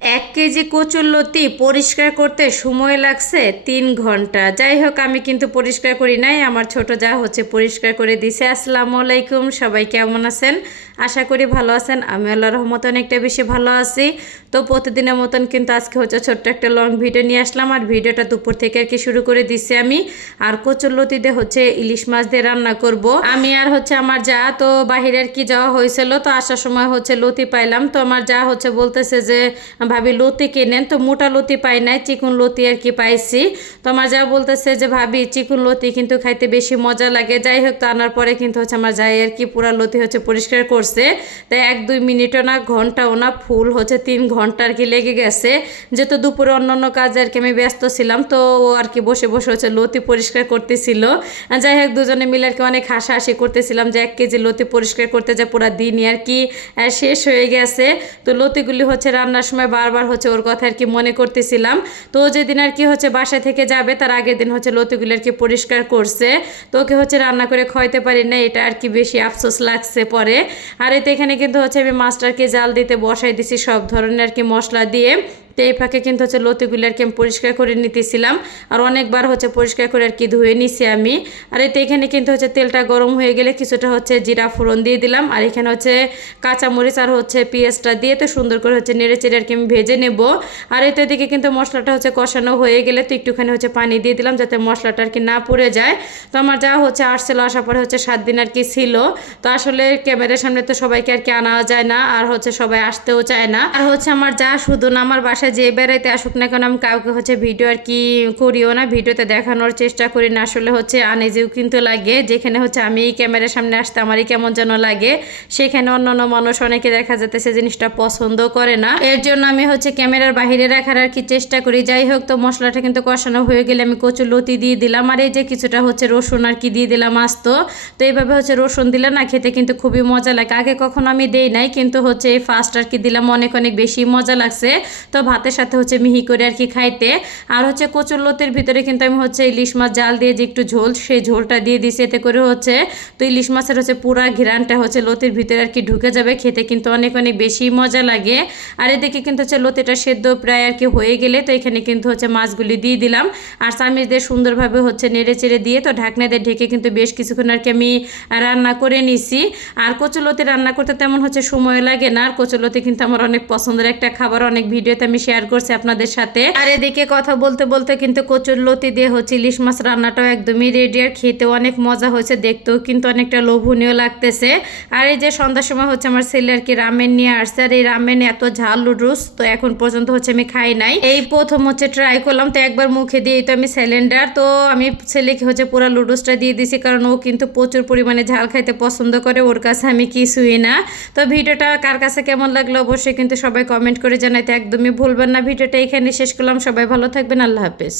1 KG কচুরলতি পরিষ্কার করতে সময় লাগছে 3 ঘন্টা। যাই হোক, আমি কিন্তু পরিষ্কার করি নাই, আমার ছোট যা পরিষ্কার করে দিছে। আসসালামু আলাইকুম, সবাই কেমন আছেন? আশা করি ভালো আছেন। আমি আল্লাহর রহমতে অনেকটা বেশি ভালো আছি। তো প্রতিদিনের মতন কিন্তু আজকে ছোট্ট একটা লং ভিডিও নিয়ে আসলাম, আর ভিডিওটা দুপুর থেকে আর কি শুরু করে দিচ্ছি আমি। আর কচুরলতি দিয়ে ইলিশ মাছ দিয়ে রান্না করব আমি, আর আমার যা। তো বাহিরে আর কি যাওয়া হয়েছিল, তো আসার সময় লতি পাইলাম। তো আমার যা বলতেছে যে ভাবি লতি কিনেন, তো মোটা লতি পাই নাই, চিকুন লতি আর কি পাইছি। তো আমার যা বলতেছে যে ভাবি চিকুন লতি কিন্তু খাইতে বেশি মজা লাগে। যাই হোক, তো আনার পরে কিন্তু আমার যাই আর কি পুরা লতি পরিষ্কার করছে। তাই 1-2 মিনিটও না, ঘন্টাও না, ফুল 3 ঘন্টা আর কি লেগে গেছে। যেহেতু দুপুরে অন্যান্য কাজে আর কি আমি ব্যস্ত ছিলাম, তো ও আর কি বসে বসে লতি পরিষ্কার করতেছিল। যাই হোক, দুজনে মিলে আর কি অনেক হাসাহাসি করতেছিলাম যে 1 কেজি লতি পরিষ্কার করতে যা পুরা দিনই আর কি শেষ হয়ে গেছে। তো লতিগুলি রান্নার সময় বারবার ওর কথা আর কি মনে করতেছিলাম। তো যেদিন আর কি বাসা থেকে যাবে তার আগের দিন লতিগুলি আর কি পরিষ্কার করছে। তো ওকে রান্না করে খাওয়াইতে পারি না, এটা আর কি বেশি আফসোস লাগছে পরে। আর এতে এখানে কিন্তু আমি মাছটাকে জাল দিতে বসাই দিছি সব ধরনের আর কি মশলা দিয়ে। তো এই ফাঁকে কিন্তু লতিগুলি আর কি আমি পরিষ্কার করে নিতেছিলাম, আর অনেকবার পরিষ্কার করে আর কি ধুয়ে নিছি আমি। আর এতে এখানে কিন্তু তেলটা গরম হয়ে গেলে কিছুটা জিরা ফোড়ন দিয়ে দিলাম, আর এখানে কাঁচামরিচ আর পেঁয়াজটা দিয়ে তো সুন্দর করে নেড়ে চেড়ে আর কি আমি ভেজে নেব। আর এতে দিকে কিন্তু মশলাটা কষানো হয়ে গেলে তো একটুখানি পানি দিয়ে দিলাম যাতে মশলাটা আর কি না পুড়ে যায়। তো আমার যা আসছিল, আসার পরে 7 দিন আর কি ছিল। তো আসলে ক্যামেরার সামনে তো সবাইকে আর কি আনা যায় না, আর সবাই আসতেও চায় না। আর আমার যা শুধু না, আমার বাসায় যে বেড়াইতে আসুক না কেন, আমি কাউকে ভিডিও আর কি করিও না, ভিডিওতে দেখানোর চেষ্টা করি না। আসলে আনইজিও কিন্তু লাগে, যেখানে আমি এই ক্যামেরার সামনে আসতে আমারই কেমন যেন লাগে, সেখানে অন্যান্য মানুষ অনেকে দেখা যাচ্ছে জিনিসটা পছন্দ করে না। এর জন্য আমি ক্যামেরার বাহিরে রাখার আর কি চেষ্টা করি। যাই হোক, তো মশলাটা কিন্তু কষানো হয়ে গেলে আমি কচুরলতি দিয়ে দিলাম, আর এই যে কিছুটা রসুন আর কি দিয়ে দিলাম আস্ত। তো এইভাবে রসুন দিলে না খেতে কিন্তু খুবই মজা লাগে। আগে কখনো আমি দেই নাই, কিন্তু এই ফার্স্ট আর কি দিলাম, অনেক অনেক বেশি মজা লাগছে। তো ভাতের সাথে মিহি করে আর কি খাইতে। আর কচুরলতির ভিতরে কিন্তু আমি ইলিশ মাছ জাল দিয়ে যে একটু ঝোল, সেই ঝোলটা দিয়ে দিছি। এতে করে তো ইলিশ মাছের পুরা ঘিরানটা লতির ভিতরে আর কি ঢুকে যাবে, খেতে কিন্তু অনেক অনেক বেশি মজা লাগে। আর এদিকে কিন্তু লতিটা সেদ্ধ প্রায় আর কি হয়ে গেলে তো এখানে কিন্তু মাছগুলি দিয়ে দিলাম, আর চামিচ দিয়ে সুন্দরভাবে নেড়ে চেড়ে দিয়ে তো ঢাকনা দিয়ে ঢেকে কিন্তু বেশ কিছুক্ষণ আর কি আমি রান্না করে নিছি। আর কচুরলতি রান্না করতে তেমন সময় লাগে না, আর কচুরলতি কিন্তু আমার অনেক পছন্দের একটা খাবার, অনেক ভিডিওতে আমি শেয়ার করছি আপনাদের সাথে। আর এদিকে কথা বলতে বলতে কিন্তু কচুরলতি দিয়ে ইলিশ মাছ রান্নাটাও একদমই রেডি, আর খেতেও অনেক মজা হয়েছে, দেখতেও কিন্তু অনেকটা লোভনীয় লাগতেছে। আর এই যে সন্ধ্যার সময় আমার ছেলে আর কি রামেন নিয়ে আসছে, আর এই রামেন এত ঝাল লুডুস তো এখন পর্যন্ত আমি খাই নাই, এই প্রথম ট্রাই করলাম। তো একবার মুখে দিয়ে তো আমি সিলিন্ডার, তো আমি ছেলেকে পুরো লুডুসটা দিয়ে দিছি, কারণ ও কিন্তু প্রচুর পরিমাণে ঝাল খাইতে পছন্দ করে, ওর কাছে আমি কিছুই না। তো ভিডিওটা কার কাছে কেমন লাগলো অবশ্যই কিন্তু সবাই কমেন্ট করে জানাইতে একদমই ভুলবেন না। ভিডিওটা এখানে শেষ করলাম, সবাই ভালো থাকবেন, আল্লাহ হাফেজ।